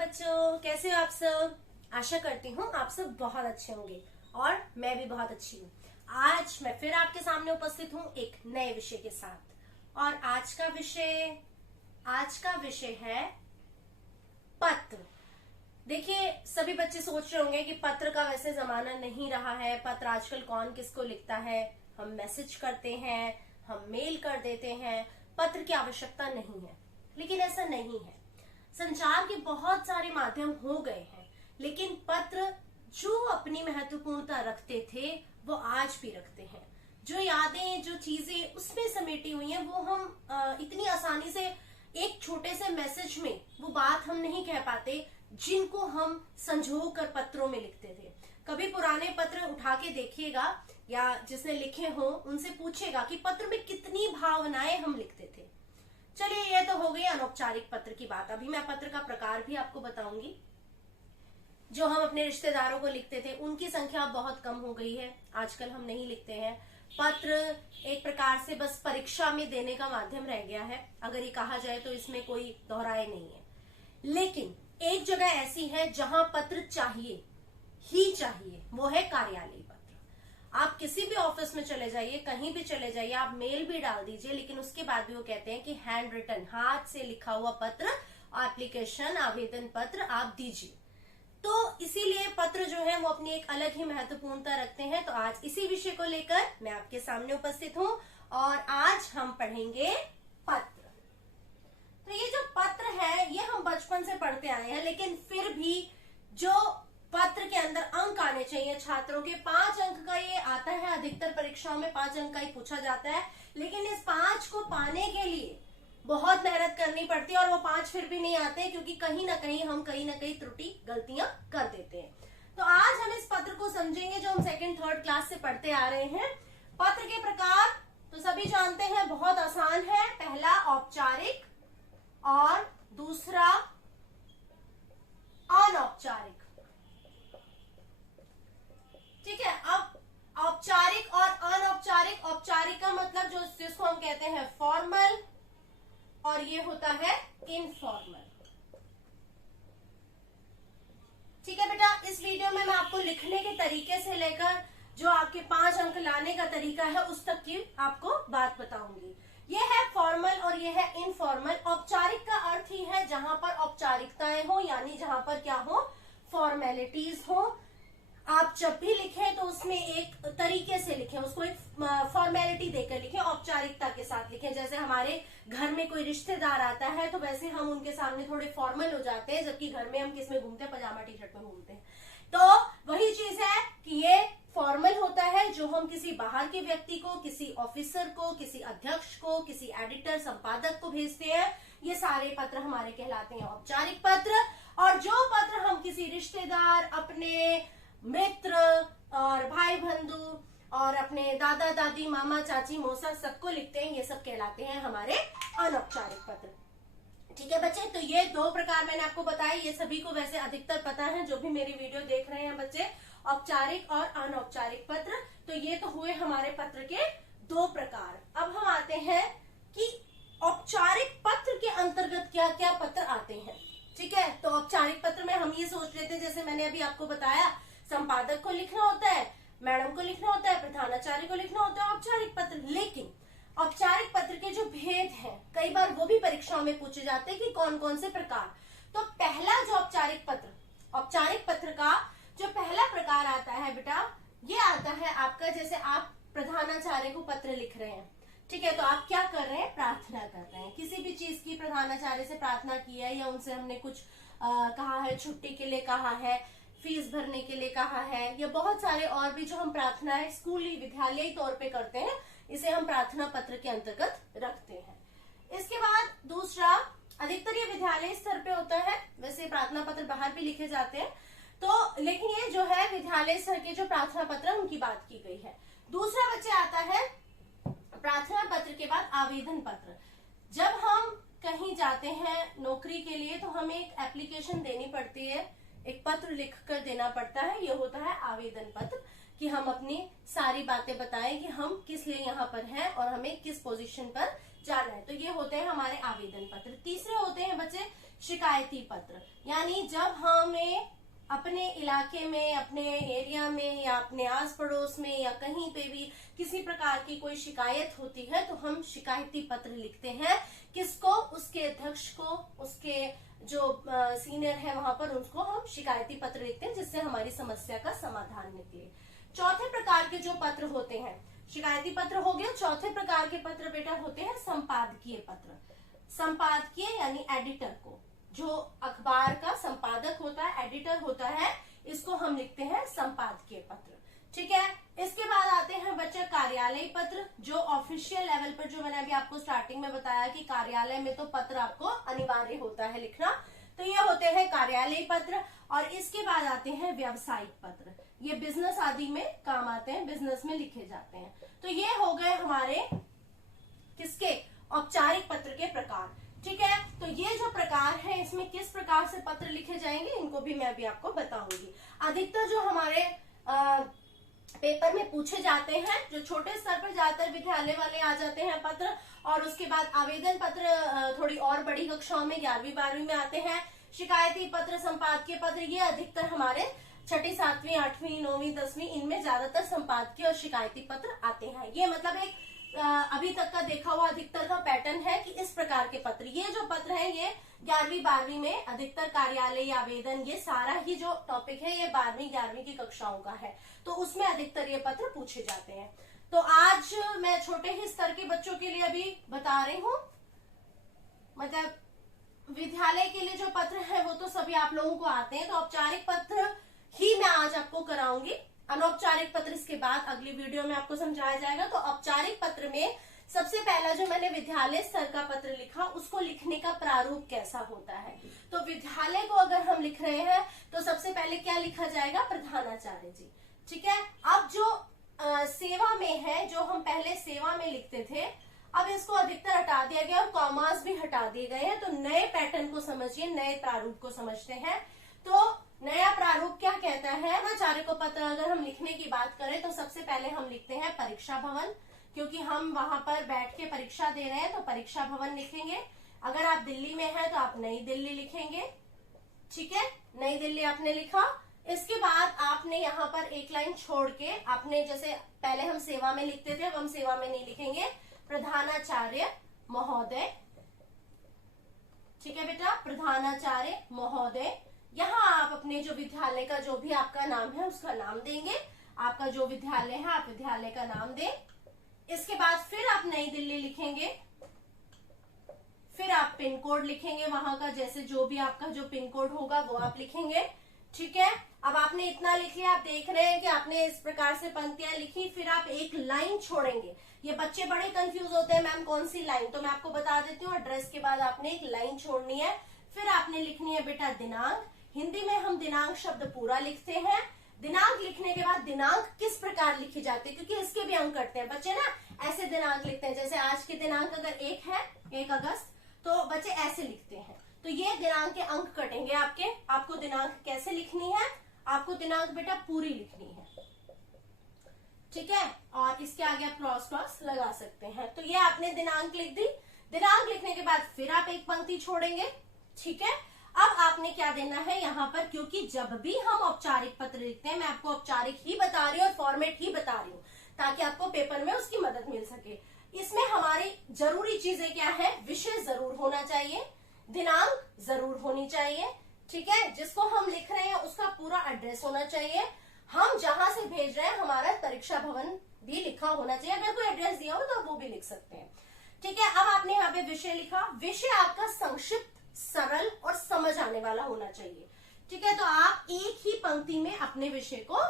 बच्चों, कैसे हो आप सब। आशा करती हूँ आप सब बहुत अच्छे होंगे और मैं भी बहुत अच्छी हूँ। आज मैं फिर आपके सामने उपस्थित हूँ एक नए विषय के साथ। और आज का विषय है पत्र। देखिए, सभी बच्चे सोच रहे होंगे कि पत्र का वैसे जमाना नहीं रहा है। पत्र आजकल कौन किसको लिखता है। हम मैसेज करते हैं, हम मेल कर देते हैं, पत्र की आवश्यकता नहीं है। लेकिन ऐसा नहीं है। संचार के बहुत सारे माध्यम हो गए हैं, लेकिन पत्र जो अपनी महत्वपूर्णता रखते थे वो आज भी रखते हैं। जो यादें, जो चीजें उसमें समेटी हुई हैं, वो हम इतनी आसानी से एक छोटे से मैसेज में वो बात हम नहीं कह पाते जिनको हम संजो कर पत्रों में लिखते थे। कभी पुराने पत्र उठा के देखिएगा या जिसने लिखे हो उनसे पूछेगा कि पत्र में कितनी भावनाएं हम लिखते थे। चलिए, ये तो हो गई अनौपचारिक पत्र की बात। अभी मैं पत्र का प्रकार भी आपको बताऊंगी। जो हम अपने रिश्तेदारों को लिखते थे उनकी संख्या बहुत कम हो गई है। आजकल हम नहीं लिखते हैं। पत्र एक प्रकार से बस परीक्षा में देने का माध्यम रह गया है, अगर ये कहा जाए तो इसमें कोई दोहराए नहीं है। लेकिन एक जगह ऐसी है जहां पत्र चाहिए ही चाहिए, वो है कार्यालय पत्र। आप किसी भी ऑफिस में चले जाइए, कहीं भी चले जाइए, आप मेल भी डाल दीजिए, लेकिन उसके बाद भी वो कहते हैं कि हैंड रिटन, हाथ से लिखा हुआ पत्र, एप्लीकेशन, आवेदन पत्र आप दीजिए। तो इसीलिए पत्र जो है वो अपनी एक अलग ही महत्वपूर्णता रखते हैं। तो आज इसी विषय को लेकर मैं आपके सामने उपस्थित हूँ और आज हम पढ़ेंगे पत्र। तो ये जो पत्र है ये हम बचपन से पढ़ते आए हैं, लेकिन फिर भी जो पत्र के अंदर अंक आने चाहिए छात्रों के, 5 अंक का ये आता है। अधिकतर परीक्षाओं में 5 अंक का ही पूछा जाता है, लेकिन इस 5 को पाने के लिए बहुत मेहनत करनी पड़ती है और वो 5 फिर भी नहीं आते क्योंकि कहीं ना कहीं त्रुटि, गलतियां कर देते हैं। तो आज हम इस पत्र को समझेंगे जो हम 2nd 3rd क्लास से पढ़ते आ रहे हैं। पत्र के प्रकार तो सभी जानते हैं, बहुत आसान है। पहला औपचारिक और दूसरा अनौपचारिक। ठीक है। अब औपचारिक और अनौपचारिक। औपचारिक का मतलब जिसको हम कहते हैं फॉर्मल, और ये होता है इनफॉर्मल। ठीक है बेटा, इस वीडियो में मैं आपको लिखने के तरीके से लेकर जो आपके 5 अंक लाने का तरीका है उस तक की आपको बात बताऊंगी। ये है फॉर्मल और ये है इनफॉर्मल। औपचारिक का अर्थ ही है जहां पर औपचारिकताएं हो, यानी जहां पर क्या हो, फॉर्मेलिटीज हो। आप जब भी लिखें तो उसमें एक तरीके से लिखें, उसको एक फॉर्मेलिटी देकर लिखें, औपचारिकता के साथ लिखें। जैसे हमारे घर में कोई रिश्तेदार आता है तो वैसे हम उनके सामने थोड़े फॉर्मल हो जाते हैं, जबकि घर में हम किस में घूमते हैं, पजामा टी शर्ट में घूमते हैं। तो वही चीज है कि ये फॉर्मल होता है जो हम किसी बाहर के व्यक्ति को, किसी ऑफिसर को, किसी अध्यक्ष को, किसी एडिटर, संपादक को भेजते हैं। ये सारे पत्र हमारे कहलाते हैं औपचारिक पत्र। और जो पत्र हम किसी रिश्तेदार, अपने मित्र और भाई बंधु और अपने दादा दादी, मामा चाची, मौसा सबको लिखते हैं, ये सब कहलाते हैं हमारे अनौपचारिक पत्र। ठीक है बच्चे, तो ये 2 प्रकार मैंने आपको बताया। ये सभी को वैसे अधिकतर पता है, जो भी मेरी वीडियो देख रहे हैं बच्चे, औपचारिक और अनौपचारिक पत्र। तो ये तो हुए हमारे पत्र के 2 प्रकार। अब हम आते हैं कि औपचारिक पत्र के अंतर्गत क्या क्या पत्र आते हैं। ठीक है, तो औपचारिक पत्र में हम ये सोच लेते हैं, जैसे मैंने अभी आपको बताया, संपादक को लिखना होता है, मैडम को लिखना होता है, प्रधानाचार्य को लिखना होता है औपचारिक पत्र। लेकिन औपचारिक पत्र के जो भेद हैं कई बार वो भी परीक्षाओं में पूछे जाते हैं कि कौन कौन से प्रकार। तो पहला जो औपचारिक पत्र का जो पहला प्रकार आता है बेटा, ये आता है आपका, जैसे आप प्रधानाचार्य को पत्र लिख रहे हैं। ठीक है, तो आप क्या कर रहे हैं, प्रार्थना कर रहे हैं। किसी भी चीज की प्रधानाचार्य से प्रार्थना की है, या उनसे हमने कुछ कहा है, छुट्टी के लिए कहा है, फीस भरने के लिए कहा है, या बहुत सारे और भी जो हम प्रार्थनाएं स्कूली, विद्यालयी तौर पे करते हैं, इसे हम प्रार्थना पत्र के अंतर्गत रखते हैं। इसके बाद दूसरा, अधिकतर ये विद्यालय स्तर पे होता है, वैसे प्रार्थना पत्र बाहर भी लिखे जाते हैं, तो लेकिन ये जो है विद्यालय स्तर के जो प्रार्थना पत्र उनकी बात की गई है। दूसरा बच्चे आता है प्रार्थना पत्र के बाद आवेदन पत्र। जब हम कहीं जाते हैं नौकरी के लिए तो हमें एक एप्लीकेशन देनी पड़ती है, एक पत्र लिख कर देना पड़ता है। ये होता है आवेदन पत्र, कि हम अपनी सारी बातें बताएं कि हम किस लिए यहाँ पर हैं और हमें किस पोजीशन पर जाना है। तो ये होते हैं हमारे आवेदन पत्र। तीसरे होते हैं बच्चे शिकायती पत्र, यानी जब हमें अपने इलाके में, अपने एरिया में या अपने आस पड़ोस में या कहीं पे भी किसी प्रकार की कोई शिकायत होती है तो हम शिकायती पत्र लिखते हैं। किसको? उसके अध्यक्ष को, उसके जो सीनियर है वहां पर, उसको हम शिकायती पत्र लिखते हैं जिससे हमारी समस्या का समाधान निकले। चौथे प्रकार के जो पत्र होते हैं, शिकायती पत्र हो गया। चौथे प्रकार के पत्र बेटा होते हैं संपादकीय पत्र। संपादकीय यानी एडिटर को, जो अखबार का संपादक होता है, एडिटर होता है, इसको हम लिखते हैं संपादकीय पत्र। ठीक है। इसके बाद आते हैं बच्चे कार्यालय पत्र, जो ऑफिशियल लेवल पर, जो मैंने अभी आपको स्टार्टिंग में बताया कि कार्यालय में तो पत्र आपको अनिवार्य होता है लिखना, तो ये होते हैं कार्यालय पत्र। और इसके बाद आते हैं व्यावसायिक पत्र, ये बिजनेस आदि में काम आते हैं, बिजनेस में लिखे जाते हैं। तो ये हो गए हमारे किसके? औपचारिक पत्र के प्रकार। ठीक है। तो ये जो प्रकार है, इसमें किस प्रकार से पत्र लिखे जाएंगे इनको भी मैं अभी आपको बताऊंगी। अधिकतर जो हमारे पेपर में पूछे जाते हैं, जो छोटे स्तर पर ज्यादातर विद्यालय वाले आ जाते हैं पत्र, और उसके बाद आवेदन पत्र थोड़ी और बड़ी कक्षाओं में 11वीं 12वीं में आते हैं। शिकायती पत्र, संपादकीय पत्र, ये अधिकतर हमारे 6ठी 7वीं 8वीं 9वीं 10वीं इनमें ज्यादातर संपादकीय और शिकायती पत्र आते हैं। ये मतलब एक अभी तक का देखा हुआ अधिकतर का पैटर्न है कि इस प्रकार के पत्र, ये जो पत्र है ये 11वीं 12वीं में अधिकतर कार्यालय आवेदन, ये सारा ही जो टॉपिक है ये 12वीं 11वीं की कक्षाओं का है, तो उसमें अधिकतर ये पत्र पूछे जाते हैं। तो आज मैं छोटे ही स्तर के बच्चों के लिए अभी बता रही हूँ, मतलब विद्यालय के लिए जो पत्र है वो तो सभी आप लोगों को आते हैं, तो औपचारिक पत्र ही मैं आज आपको कराऊंगी। अनौपचारिक पत्र इसके बाद अगली वीडियो में आपको समझाया जाएगा। तो औपचारिक पत्र में सबसे पहला जो मैंने विद्यालय स्तर का पत्र लिखा, उसको लिखने का प्रारूप कैसा होता है। तो विद्यालय को अगर हम लिख रहे हैं तो सबसे पहले क्या लिखा जाएगा? प्रधानाचार्य जी। ठीक है। अब जो सेवा में है, जो हम पहले सेवा में लिखते थे, अब इसको अधिकतर हटा दिया गया और कॉमास भी हटा दिए गए हैं। तो नए पैटर्न को समझिए, नए प्रारूप को समझते हैं। तो नया प्रारूप क्या कहता है? प्रधानाचार्य को पत्र अगर हम लिखने की बात करें तो सबसे पहले हम लिखते हैं परीक्षा भवन, क्योंकि हम वहां पर बैठ के परीक्षा दे रहे हैं तो परीक्षा भवन लिखेंगे। अगर आप दिल्ली में हैं तो आप नई दिल्ली लिखेंगे। ठीक है, नई दिल्ली आपने लिखा। इसके बाद आपने यहाँ पर एक लाइन छोड़ के, आपने जैसे पहले हम सेवा में लिखते थे, अब हम सेवा में नहीं लिखेंगे, प्रधानाचार्य महोदय। ठीक है बेटा, प्रधानाचार्य महोदय। यहाँ आप अपने जो विद्यालय का जो भी आपका नाम है उसका नाम देंगे। आपका जो विद्यालय है आप विद्यालय का नाम दें। इसके बाद फिर आप नई दिल्ली लिखेंगे, फिर आप पिन कोड लिखेंगे वहां का, जैसे जो भी आपका जो पिन कोड होगा वो आप लिखेंगे। ठीक है। अब आपने इतना लिख लिया, आप देख रहे हैं कि आपने इस प्रकार से पंक्तियां लिखी, फिर आप एक लाइन छोड़ेंगे। ये बच्चे बड़े कंफ्यूज होते हैं, मैम कौन सी लाइन, तो मैं आपको बता देती हूँ। एड्रेस के बाद आपने एक लाइन छोड़नी है, फिर आपने लिखनी है बेटा दिनांक। हिंदी में हम दिनांक शब्द पूरा लिखते हैं। दिनांक लिखने के बाद दिनांक किस प्रकार लिखी जाती है, क्योंकि इसके भी अंक कटते हैं बच्चे ना, ऐसे दिनांक लिखते हैं। जैसे आज के दिनांक अगर 1 है, 1 अगस्त, तो बच्चे ऐसे लिखते हैं। तो ये दिनांक के अंक कटेंगे आपके। आपको दिनांक कैसे लिखनी है? आपको दिनांक बेटा पूरी लिखनी है। ठीक है। और इसके आगे आप क्रॉस क्रॉस लगा सकते हैं। तो ये आपने दिनांक लिख दी। दिनांक लिखने के बाद फिर आप एक पंक्ति छोड़ेंगे। ठीक है। अब आपने क्या देना है यहाँ पर, क्योंकि जब भी हम औपचारिक पत्र लिखते हैं, मैं आपको औपचारिक ही बता रही हूँ और फॉर्मेट ही बता रही हूँ ताकि आपको पेपर में उसकी मदद मिल सके। इसमें हमारी जरूरी चीजें क्या है? विषय जरूर होना चाहिए, दिनांक जरूर होनी चाहिए। ठीक है। जिसको हम लिख रहे हैं उसका पूरा एड्रेस होना चाहिए। हम जहां से भेज रहे हैं हमारा परीक्षा भवन भी लिखा होना चाहिए। अगर कोई एड्रेस दिया हो तो वो भी लिख सकते हैं। ठीक है। अब आपने यहाँ पे विषय लिखा। विषय आपका संक्षिप्त, सरल और समझ आने वाला होना चाहिए। ठीक है। तो आप एक ही पंक्ति में अपने विषय को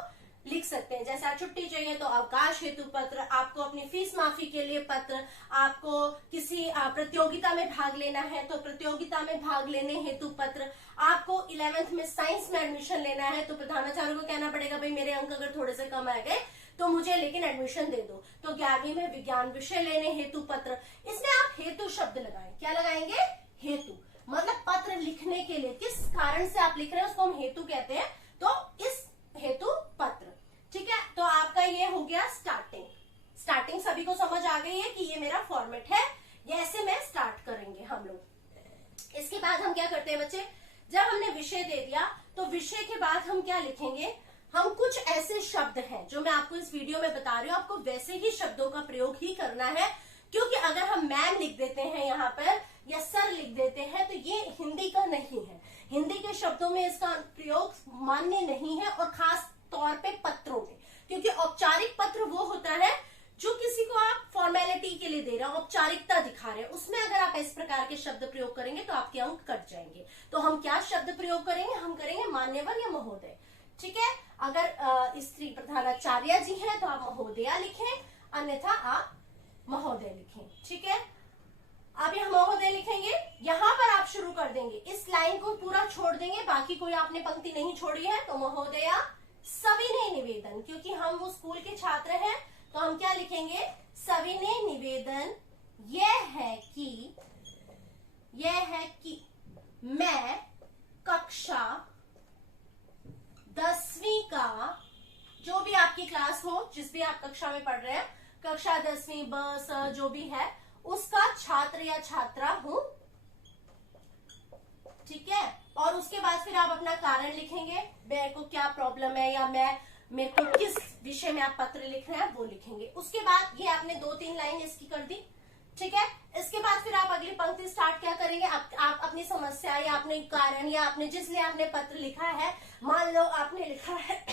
लिख सकते हैं। जैसे छुट्टी चाहिए तो अवकाश हेतु पत्र, आपको अपनी फीस माफी के लिए पत्र, आपको किसी प्रतियोगिता में भाग लेना है तो प्रतियोगिता में भाग लेने हेतु पत्र, आपको 11th में साइंस में एडमिशन लेना है तो प्रधानाचार्य को कहना पड़ेगा भाई मेरे अंक अगर थोड़े से कम आ गए तो मुझे लेकिन एडमिशन दे दो। तो 11वीं में विज्ञान विषय लेने हेतु पत्र, इसमें आप हेतु शब्द लगाएं। क्या लगाएंगे? हेतु। मतलब पत्र लिखने के लिए किस कारण से आप लिख रहे हैं उसको हम हेतु कहते हैं। तो इस हेतु पत्र। ठीक है। तो आपका ये हो गया स्टार्टिंग सभी को समझ आ गई है कि ये मेरा फॉर्मेट है, ये ऐसे में स्टार्ट करेंगे हम लोग। इसके बाद हम क्या करते हैं बच्चे, जब हमने विषय दे दिया तो विषय के बाद हम क्या लिखेंगे, हम कुछ ऐसे शब्द हैं जो मैं आपको इस वीडियो में बता रही हूँ, आपको वैसे ही शब्दों का प्रयोग ही करना है, क्योंकि अगर हम मैम लिख देते हैं यहाँ पर या सर लिख देते हैं तो ये हिंदी का नहीं है, हिंदी के शब्दों में इसका प्रयोग मान्य नहीं है, और खास तौर पे पत्रों में, क्योंकि औपचारिक पत्र वो होता है जो किसी को आप फॉर्मेलिटी के लिए दे रहे हो, औपचारिकता दिखा रहे हैं, उसमें अगर आप इस प्रकार के शब्द प्रयोग करेंगे तो आपके अंक कट जाएंगे। तो हम क्या शब्द प्रयोग करेंगे, हम करेंगे मान्यवर या महोदय। ठीक है, अगर स्त्री प्रधानाचार्य जी हैं तो आप महोदया लिखें, अन्यथा आप महोदय लिखें। ठीक है, आप यहाँ महोदय लिखेंगे, यहाँ पर आप शुरू कर देंगे, इस लाइन को पूरा छोड़ देंगे, बाकी कोई आपने पंक्ति नहीं छोड़ी है, तो महोदया सविनय निवेदन, क्योंकि हम वो स्कूल के छात्र हैं तो हम क्या लिखेंगे, सविनय निवेदन यह है कि मैं कक्षा 10वीं का, जो भी आपकी क्लास हो, जिस भी आप कक्षा में पढ़ रहे हैं, कक्षा 10वीं ब स जो भी है, उसका छात्र या छात्रा हूं। ठीक है, और उसके बाद फिर आप अपना कारण लिखेंगे, मेरे को क्या प्रॉब्लम है या मेरे को किस विषय में आप पत्र लिख रहे हैं वो लिखेंगे। उसके बाद ये आपने 2-3 लाइन इसकी कर दी। ठीक है, इसके बाद फिर आप अगली पंक्ति स्टार्ट क्या करेंगे, आप अपनी समस्या या अपने कारण या आपने जिस लिए आपने पत्र लिखा है, मान लो आपने लिखा है,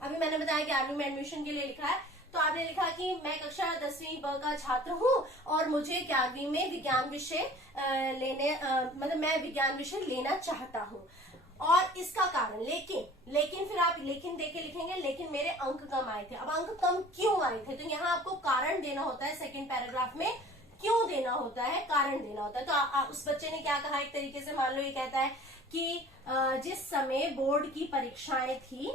अभी मैंने बताया कि 11वीं में एडमिशन के लिए लिखा है, तो आपने लिखा कि मैं कक्षा 10वीं ब का छात्र हूँ और मुझे 11वीं में विज्ञान विषय मतलब मैं विज्ञान विषय लेना चाहता हूँ, और इसका कारण लेकिन फिर आप लेकिन देके लिखेंगे, लेकिन मेरे अंक कम आए थे। अब अंक कम क्यों आए थे, तो यहाँ आपको कारण देना होता है, सेकंड पैराग्राफ में क्यों देना होता है, कारण देना होता है। तो उस बच्चे ने क्या कहा, एक तरीके से मान लो ये कहता है कि जिस समय बोर्ड की परीक्षाएं थी,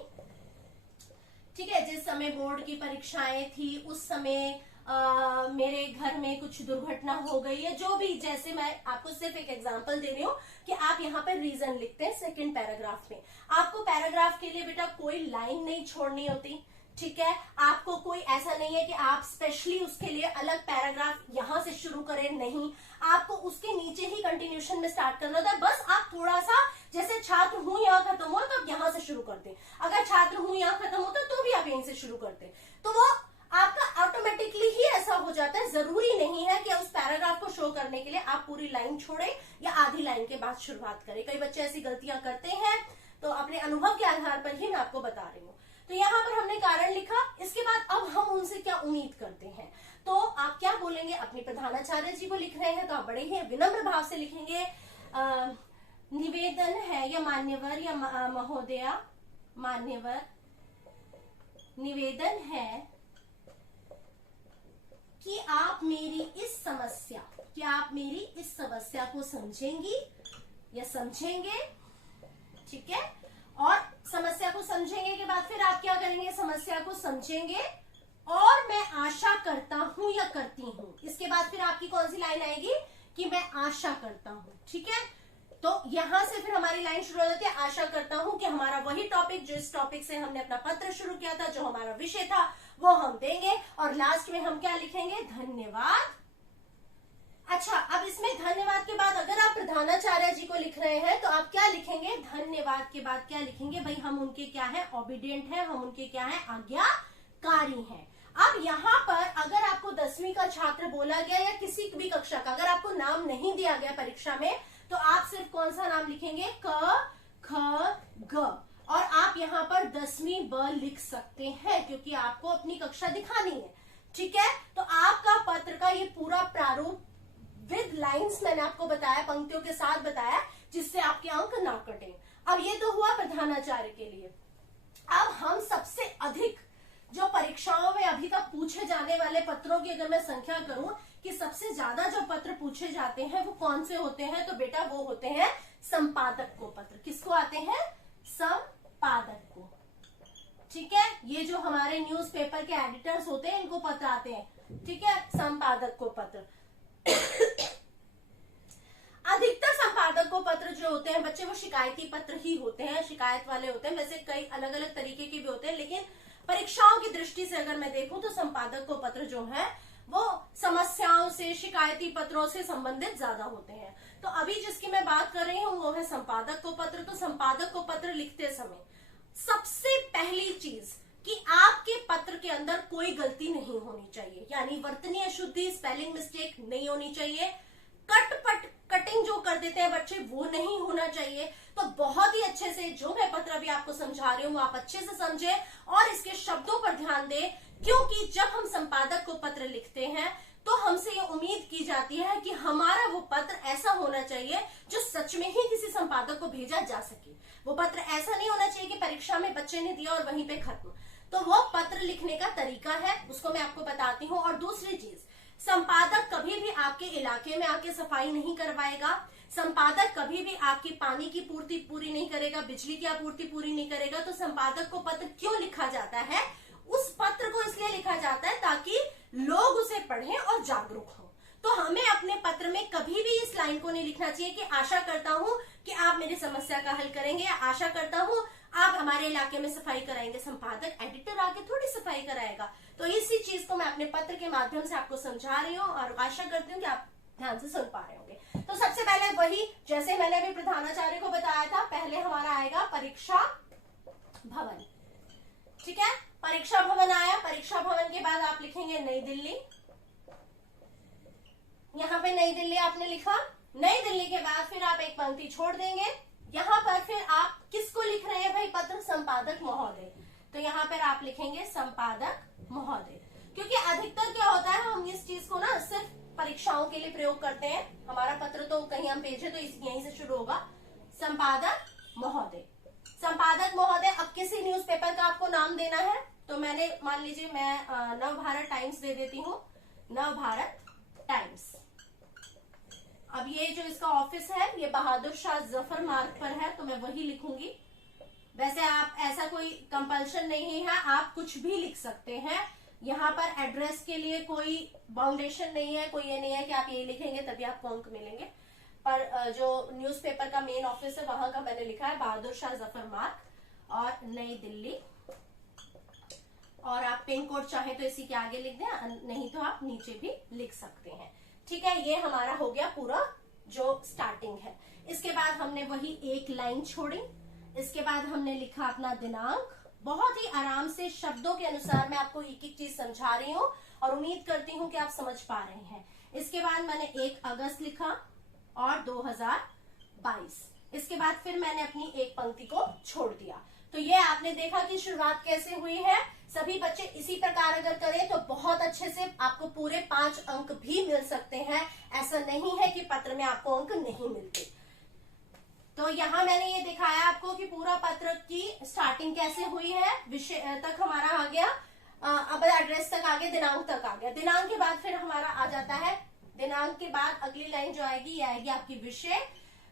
ठीक है, जिस समय बोर्ड की परीक्षाएं थी उस समय मेरे घर में कुछ दुर्घटना हो गई है, जो भी, जैसे मैं आपको सिर्फ एक एग्जांपल दे रही हूँ कि आप यहाँ पर रीजन लिखते हैं सेकंड पैराग्राफ में। आपको पैराग्राफ के लिए बेटा कोई लाइन नहीं छोड़नी होती। ठीक है, आपको कोई ऐसा नहीं है कि आप स्पेशली उसके लिए अलग पैराग्राफ यहाँ से शुरू करें, नहीं, आपको उसके नीचे ही कंटिन्यूशन में स्टार्ट करना होता है। बस आप थोड़ा सा, जैसे छात्र हूं यहाँ खत्म हो तो आप यहाँ से शुरू करते, अगर छात्र हूं यहाँ खत्म होता तो भी आप यहीं से शुरू करते, तो वो आपका ऑटोमेटिकली ही ऐसा हो जाता है। जरूरी नहीं है कि उस पैराग्राफ को शो करने के लिए आप पूरी लाइन छोड़े या आधी लाइन के बाद शुरुआत करें। कई बच्चे ऐसी गलतियां करते हैं, तो अपने अनुभव के आधार पर ही मैं आपको बता रही हूँ। तो यहाँ पर हमने कारण लिखा, इसके बाद अब हम उनसे क्या उम्मीद करते हैं, तो आप क्या बोलेंगे, अपनी प्रधानाचार्य जी को लिख रहे हैं तो आप बड़े ही विनम्र भाव से लिखेंगे, निवेदन है या मान्यवर या महोदया, मान्यवर निवेदन है कि आप मेरी इस समस्या को समझेंगी या समझेंगे। ठीक है, और समस्या को समझेंगे के बाद फिर आप क्या करेंगे, समस्या को समझेंगे और मैं आशा करता हूं या करती हूं। इसके बाद फिर आपकी कौन सी लाइन आएगी कि मैं आशा करता हूं। ठीक है, तो यहां से फिर हमारी लाइन शुरू हो जाती है, आशा करता हूं कि हमारा वही टॉपिक, जो इस टॉपिक से हमने अपना पत्र शुरू किया था, जो हमारा विषय था, वो हम देंगे, और लास्ट में हम क्या लिखेंगे, धन्यवाद। अच्छा, अब इसमें धन्यवाद के बाद अगर आप प्रधानाचार्य जी को लिख रहे हैं तो आप क्या लिखेंगे, धन्यवाद के बाद क्या लिखेंगे, भाई हम उनके क्या है, ओबीडियंट है, हम उनके क्या है, आज्ञाकारी हैं। अब यहाँ पर अगर आपको 10वीं का छात्र बोला गया या किसी भी कक्षा का, अगर आपको नाम नहीं दिया गया परीक्षा में, तो आप सिर्फ कौन सा नाम लिखेंगे, क ख ग, और आप यहाँ पर 10वीं ब लिख सकते हैं क्योंकि आपको अपनी कक्षा दिखानी है। ठीक है, तो आपका पत्र का ये पूरा प्रारूप विद लाइंस मैंने आपको बताया, पंक्तियों के साथ बताया, जिससे आपके अंक ना कटे। अब ये तो हुआ प्रधानाचार्य के लिए। अब हम सबसे अधिक जो परीक्षाओं में अभी तक पूछे जाने वाले पत्रों की अगर मैं संख्या करूं कि सबसे ज्यादा जो पत्र पूछे जाते हैं वो कौन से होते हैं, तो बेटा वो होते हैं संपादक को पत्र। किसको आते हैं, संपादक को। ठीक है, ये जो हमारे न्यूज़पेपर के एडिटर्स होते हैं इनको पत्र आते हैं। ठीक है, संपादक को पत्र। अधिकतर संपादक को पत्र जो होते हैं बच्चे वो शिकायती पत्र ही होते हैं, शिकायत वाले होते हैं। वैसे कई अलग अलग तरीके के भी होते हैं, लेकिन परीक्षाओं की दृष्टि से अगर मैं देखूं तो संपादक को पत्र जो है वो समस्याओं से, शिकायती पत्रों से संबंधित ज्यादा होते हैं। तो अभी जिसकी मैं बात कर रही हूँ वो है संपादक को पत्र। तो संपादक को पत्र लिखते समय सबसे पहली चीज कि आपके पत्र के अंदर कोई गलती नहीं होनी चाहिए, यानी वर्तनीय अशुद्धि, स्पेलिंग मिस्टेक नहीं होनी चाहिए। कटिंग जो कर देते हैं बच्चे वो नहीं होना चाहिए। तो बहुत ही अच्छे से जो मैं पत्र अभी आपको समझा रही हूँ वो आप अच्छे से समझे और इसके शब्दों पर ध्यान दें, क्योंकि जब हम संपादक को पत्र लिखते हैं तो हमसे ये उम्मीद की जाती है कि हमारा वो पत्र ऐसा होना चाहिए जो सच में ही किसी संपादक को भेजा जा सके। वो पत्र ऐसा नहीं होना चाहिए कि परीक्षा में बच्चे ने दिया और वहीं पे खत्म। तो वो पत्र लिखने का तरीका है, उसको मैं आपको बताती हूँ। और दूसरी चीज, संपादक कभी भी आपके इलाके में आके सफाई नहीं करवाएगा। संपादक कभी भी आपकी पानी की पूर्ति पूरी नहीं करेगा, बिजली की आपूर्ति पूरी नहीं करेगा। तो संपादक को पत्र क्यों लिखा जाता है? उस पत्र को इसलिए लिखा जाता है ताकि लोग उसे पढ़ें और जागरूक हो। तो हमें अपने पत्र में कभी भी इस लाइन को नहीं लिखना चाहिए कि आशा करता हूं कि आप मेरी समस्या का हल करेंगे, या आशा करता हूं आप हमारे इलाके में सफाई कराएंगे। संपादक, एडिटर आके थोड़ी सफाई कराएगा। तो इसी चीज को मैं अपने पत्र के माध्यम से आपको समझा रही हूँ और आशा करती हूँ कि आप ध्यान से सुन पा रहे होंगे। तो सबसे पहले वही, जैसे मैंने अभी प्रधानाचार्य को बताया था, पहले हमारा आएगा परीक्षा भवन। ठीक है, परीक्षा भवन आया। परीक्षा भवन के बाद आप लिखेंगे नई दिल्ली। यहाँ पे नई दिल्ली आपने लिखा। नई दिल्ली के बाद फिर आप एक पंक्ति छोड़ देंगे। यहाँ पर फिर आप किसको लिख रहे हैं भाई पत्र? संपादक महोदय। तो यहाँ पर आप लिखेंगे संपादक महोदय, क्योंकि अधिकतर क्या होता है, हम इस चीज को ना सिर्फ परीक्षाओं के लिए प्रयोग करते हैं। हमारा पत्र तो कहीं हम भेजे तो यहीं से शुरू होगा, संपादक महोदय। संपादक महोदय, अब किसी न्यूज़पेपर का आपको नाम देना है तो मैंने, मान लीजिए मैं नवभारत टाइम्स दे देती हूँ, नवभारत टाइम्स। अब ये जो इसका ऑफिस है ये बहादुर शाह जफर मार्ग पर है, तो मैं वही लिखूंगी। वैसे आप, ऐसा कोई कंपल्शन नहीं है, आप कुछ भी लिख सकते हैं। यहाँ पर एड्रेस के लिए कोई बाउंडेशन नहीं है, कोई ये नहीं है कि आप ये लिखेंगे तभी आपको अंक मिलेंगे। पर जो न्यूज़पेपर का मेन ऑफिस है वहां का मैंने लिखा है बहादुर शाह जफर मार्ग और नई दिल्ली। और आप पिन कोड चाहे तो इसी के आगे लिख दें, नहीं तो आप नीचे भी लिख सकते हैं। ठीक है, ये हमारा हो गया पूरा जो स्टार्टिंग है। इसके बाद हमने वही एक लाइन छोड़ी। इसके बाद हमने लिखा अपना दिनांक। बहुत ही आराम से शब्दों के अनुसार मैं आपको एक एक चीज समझा रही हूँ और उम्मीद करती हूँ कि आप समझ पा रहे हैं। इसके बाद मैंने 1 अगस्त लिखा और 2022। इसके बाद फिर मैंने अपनी एक पंक्ति को छोड़ दिया। तो ये आपने देखा कि शुरुआत कैसे हुई है। सभी बच्चे इसी प्रकार अगर करें तो बहुत अच्छे से आपको पूरे 5 अंक भी मिल सकते हैं। ऐसा नहीं है कि पत्र में आपको अंक नहीं मिलते। तो यहाँ मैंने ये दिखाया आपको कि पूरा पत्र की स्टार्टिंग कैसे हुई है, विषय तक हमारा आ गया, अब एड्रेस तक आ गया, दिनांक तक आ गया। दिनांक के बाद फिर हमारा आ जाता है, दिनांक के बाद अगली लाइन जो आएगी ये आएगी आपकी विषय।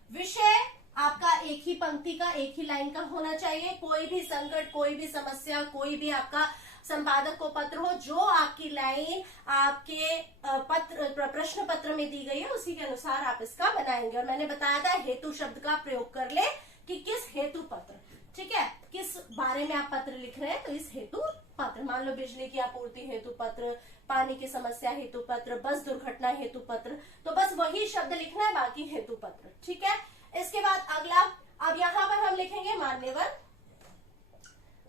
विषय आपका एक ही पंक्ति का, एक ही लाइन का होना चाहिए। कोई भी संकट, कोई भी समस्या, कोई भी आपका संपादक को पत्र हो, जो आपकी लाइन आपके प्रश्न पत्र में दी गई है उसी के अनुसार आप इसका बनाएंगे। और मैंने बताया था हेतु शब्द का प्रयोग कर ले कि किस हेतु पत्र, ठीक है, किस बारे में आप पत्र लिख रहे हैं। तो इस हेतु पत्र, मान लो बिजली की आपूर्ति हेतु पत्र, पानी की समस्या हेतु पत्र, बस दुर्घटना हेतु पत्र, तो बस वही शब्द लिखना है, बाकी हेतु पत्र। ठीक है, इसके बाद अगला, अब यहाँ पर हम लिखेंगे मान्यवर,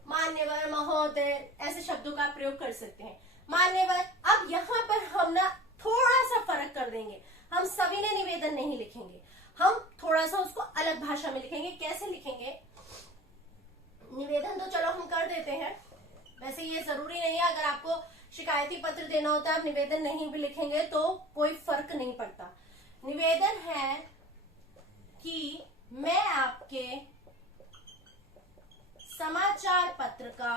मान्यवर महोदय, ऐसे शब्दों का प्रयोग कर सकते हैं। मान्यवर, अब यहाँ पर हम ना थोड़ा सा फर्क कर देंगे। हम सभी ने निवेदन नहीं लिखेंगे, हम थोड़ा सा उसको अलग भाषा में लिखेंगे। कैसे लिखेंगे? निवेदन तो चलो हम कर देते हैं, वैसे ये जरूरी नहीं है। अगर आपको शिकायती पत्र देना होता है, आप निवेदन नहीं भी लिखेंगे तो कोई फर्क नहीं पड़ता। निवेदन है कि मैं आपके समाचार पत्र का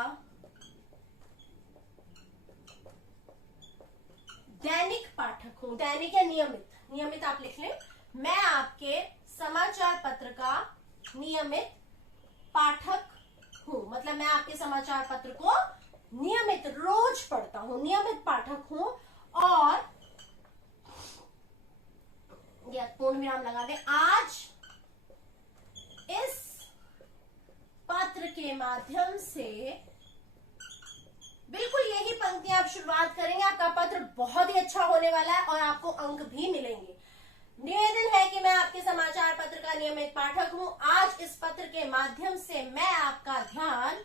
दैनिक पाठक हूं। दैनिक या नियमित, नियमित आप लिख लें। मैं आपके समाचार पत्र का नियमित पाठक हूं, मतलब मैं आपके समाचार पत्र को नियमित रोज पढ़ता हूं, नियमित पाठक हूं। और यह पूर्ण विराम लगा दें। आज इस पत्र के माध्यम से बिल्कुल यही पंक्तियां आप शुरुआत करेंगे, आपका पत्र बहुत ही अच्छा होने वाला है और आपको अंक भी मिलेंगे। निवेदन है कि मैं आपके समाचार पत्र का नियमित पाठक हूं। आज इस पत्र के माध्यम से मैं आपका ध्यान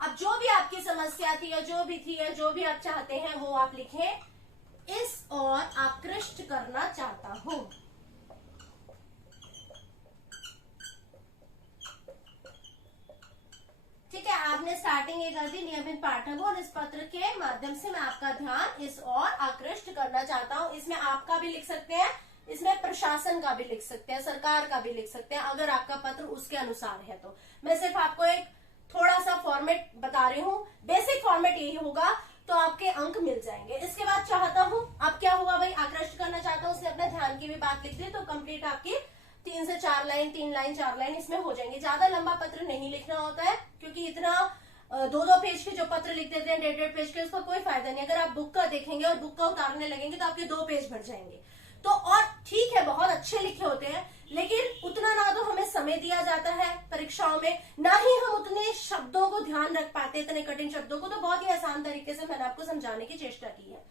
अब जो भी आपकी समस्या थी या जो भी थी या जो भी आप चाहते हैं वो आप लिखें, इस ओर आकृष्ट करना चाहता हूं। ठीक है, आपने स्टार्टिंग ये कर दी, नियमित पाठक हूं और इस पत्र के माध्यम से मैं आपका ध्यान इस ओर आकृष्ट करना चाहता हूं। इसमें आपका भी लिख सकते हैं, इसमें प्रशासन का भी लिख सकते हैं, सरकार का भी लिख सकते हैं, अगर आपका पत्र उसके अनुसार है तो। मैं सिर्फ आपको एक थोड़ा सा फॉर्मेट बता रही हूँ, बेसिक फॉर्मेट यही होगा, तो आपके अंक मिल जाएंगे। इसके बाद चाहता हूँ, अब क्या हुआ भाई, आकृष्ट करना चाहता हूँ, उसने अपने ध्यान की भी बात लिख दी, तो कंप्लीट आपकी 3 से 4 लाइन, 3 लाइन 4 लाइन इसमें हो जाएंगे। ज्यादा लंबा पत्र नहीं लिखना होता है, क्योंकि इतना 2-2 पेज के जो पत्र लिख देते हैं 1.5 पेज के, उसका कोई फायदा नहीं। अगर आप बुक का देखेंगे और बुक का उतारने लगेंगे तो आपके 2 पेज भर जाएंगे। तो और ठीक है, बहुत अच्छे लिखे होते हैं, लेकिन उतना ना तो हमें समय दिया जाता है परीक्षाओं में, ना ही हम उतने शब्दों को ध्यान रख पाते, इतने कठिन शब्दों को। तो बहुत ही आसान तरीके से मैंने आपको समझाने की चेष्टा की है।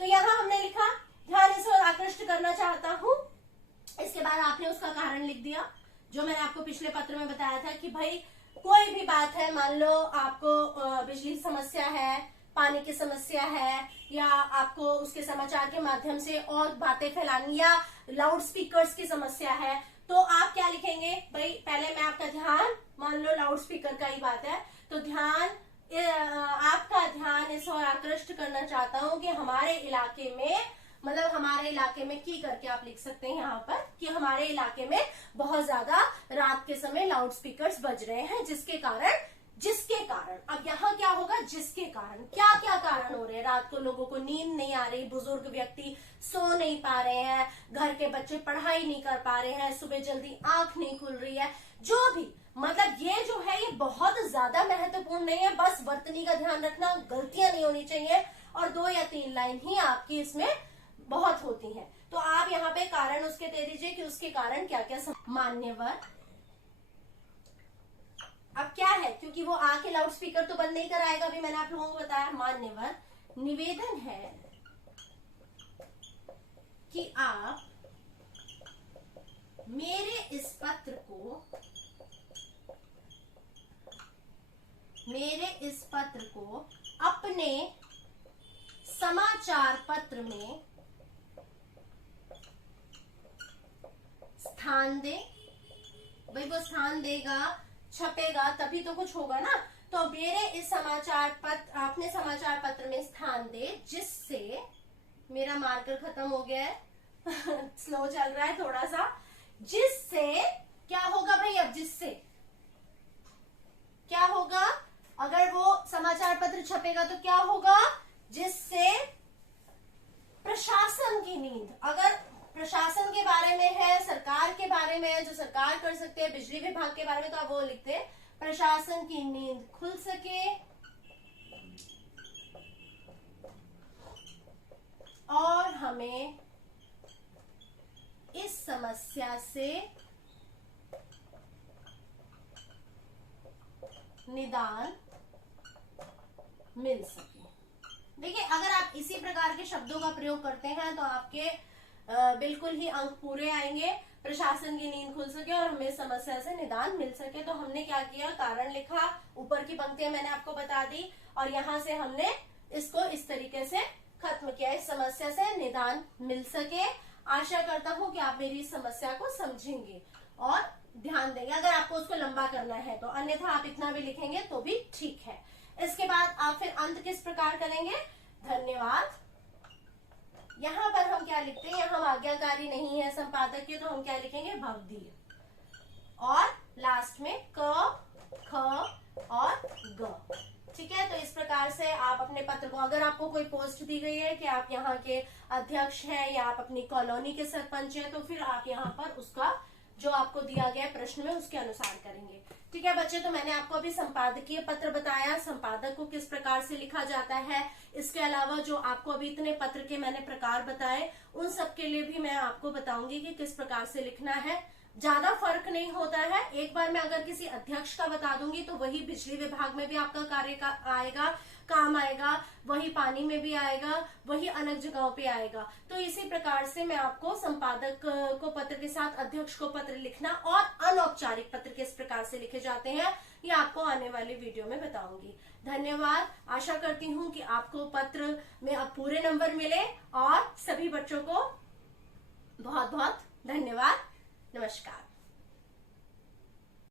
तो यहाँ हमने लिखा ध्यान इस ओर आकृष्ट करना चाहता हूँ। इसके बाद आपने उसका कारण लिख दिया, जो मैंने आपको पिछले पत्र में बताया था कि भाई कोई भी बात है, मान लो आपको बिजली समस्या है, पानी की समस्या है, या आपको उसके समाचार के माध्यम से और बातें फैलानी, या लाउड स्पीकर्स की समस्या है, तो आप क्या लिखेंगे भाई, पहले मैं आपका ध्यान, मान लो लाउड स्पीकर का ही बात है, तो आपका ध्यान इस ओर आकृष्ट करना चाहता हूं कि हमारे इलाके में, मतलब हमारे इलाके में की करके आप लिख सकते हैं यहाँ पर कि हमारे इलाके में बहुत ज्यादा रात के समय लाउड स्पीकर्स बज रहे हैं, जिसके कारण अब यहाँ क्या होगा, जिसके कारण क्या क्या कारण हो रहे हैं। रात को लोगों को नींद नहीं आ रही, बुजुर्ग व्यक्ति सो नहीं पा रहे हैं, घर के बच्चे पढ़ाई नहीं कर पा रहे हैं, सुबह जल्दी आंख नहीं खुल रही है, जो भी, मतलब ये जो है ये बहुत ज्यादा महत्वपूर्ण नहीं है, बस वर्तनी का ध्यान रखना, गलतियां नहीं होनी चाहिए, और 2 या 3 लाइन ही आपकी इसमें बहुत होती हैं। तो आप यहाँ पे कारण उसके दे दीजिए कि उसके कारण क्या क्या। मान्यवर, अब क्या है, क्योंकि वो आके लाउड स्पीकर तो बंद नहीं कराएगा, अभी मैंने आप लोगों को बताया। मान्यवर, निवेदन है कि आप मेरे इस पत्र को अपने समाचार पत्र में स्थान दे। भाई वो स्थान देगा, छपेगा, तभी तो कुछ होगा ना। तो मेरे इस समाचार पत्र, अपने समाचार पत्र में स्थान दे, जिससे, मेरा मार्कर खत्म हो गया है स्लो चल रहा है थोड़ा सा, जिससे क्या होगा भाई, अब जिससे क्या होगा, अगर वो समाचार पत्र छपेगा तो क्या होगा, जिससे प्रशासन की नींद, अगर प्रशासन के बारे में है, सरकार के बारे में है, जो सरकार कर सकते हैं, बिजली विभाग के बारे में, तो आप वो लिखते हैं, प्रशासन की नींद खुल सके और हमें इस समस्या से निदान मिल सके। देखिए, अगर आप इसी प्रकार के शब्दों का प्रयोग करते हैं तो आपके बिल्कुल ही अंक पूरे आएंगे। प्रशासन की नींद खुल सके और हमें समस्या से निदान मिल सके। तो हमने क्या किया, कारण लिखा, ऊपर की पंक्तियां मैंने आपको बता दी, और यहाँ से हमने इसको इस तरीके से खत्म किया, इस समस्या से निदान मिल सके। आशा करता हूँ कि आप मेरी इस समस्या को समझेंगे और ध्यान देंगे, अगर आपको उसको लंबा करना है तो, अन्यथा आप इतना भी लिखेंगे तो भी ठीक है। इसके बाद आप फिर अंत किस प्रकार करेंगे, धन्यवाद। यहाँ पर हम क्या लिखते हैं, यहाँ हम आज्ञाकारी नहीं है संपादक के, तो हम क्या लिखेंगे, भवदीय, और लास्ट में क, ख और ग। ठीक है, तो इस प्रकार से आप अपने पत्र को, अगर आपको कोई पोस्ट दी गई है कि आप यहाँ के अध्यक्ष हैं या आप अपनी कॉलोनी के सरपंच हैं, तो फिर आप यहाँ पर उसका जो आपको दिया गया प्रश्न में उसके अनुसार करेंगे। ठीक है बच्चे, तो मैंने आपको अभी संपादकीय पत्र बताया, संपादक को किस प्रकार से लिखा जाता है। इसके अलावा जो आपको अभी इतने पत्र के मैंने प्रकार बताए, उन सब के लिए भी मैं आपको बताऊंगी कि किस प्रकार से लिखना है। ज्यादा फर्क नहीं होता है। एक बार मैं अगर किसी अध्यक्ष का बता दूंगी तो वही बिजली विभाग में भी आपका कार्य का आएगा, काम आएगा, वही पानी में भी आएगा, वही अलग जगहों पे आएगा। तो इसी प्रकार से मैं आपको संपादक को पत्र के साथ अध्यक्ष को पत्र लिखना और अनौपचारिक पत्र किस प्रकार से लिखे जाते हैं ये आपको आने वाली वीडियो में बताऊंगी। धन्यवाद। आशा करती हूँ कि आपको पत्र में अब पूरे नंबर मिले और सभी बच्चों को बहुत बहुत धन्यवाद। नमस्कार।